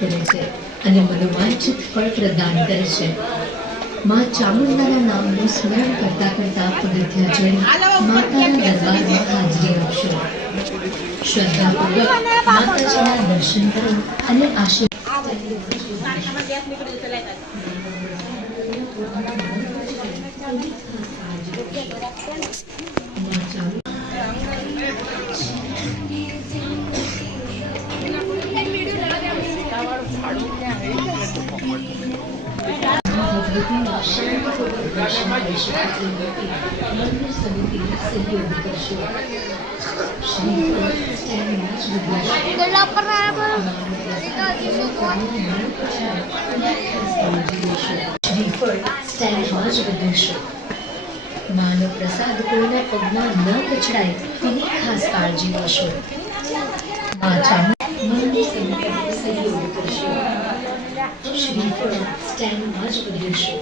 કરે છે અને મનોવાંછિત ફળ પ્રદાન કરે છે। માં ચામુંડાના નામનું સ્મરણ કરતા કરતા પગથિયા ચડી માતાના દરબારમાં હાજરી આપશો। શ્રદ્ધાપૂર્વક માતાજીના દર્શન કરો અને માનો પ્રસાદ કોઈના પગમાં ન કચડાય તેની ખાસ કાળજી લેશો। માં ચામુંડાની સમિતિને સહયોગ કરશો। શ્રીફળ સ્ટેન્ડમાં જ વધેશો।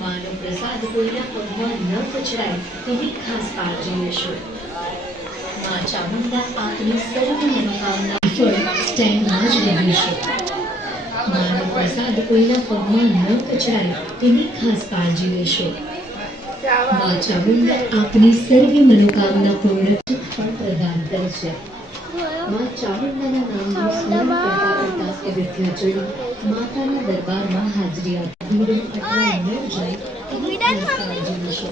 માનો પ્રસાદ કોઈના પગમાં ન કચડાય તેની ખાસ કાળજી લેશો। માં ચામુંડા આપની સર્વ મનોકામના ફળ સ્ટેન્ડમાં જ વધેશો। માનો પ્રસાદ કોઈના પગમાં ન કચડાય તેની ખાસ કાળજી લેશો। માં ચામુંડા આપની સર્વ મનોકામના પૂર્ણ ફળ પ્રદાન કરે છે। માં ચામુંડાના નામનું સ્મરણ કરતા કરતા પગથિયા ચડી માતાના દરબારમાં હાજરી આપી ભીડ અથવા ન જાય તેની ખાસ કાળજી લેશો।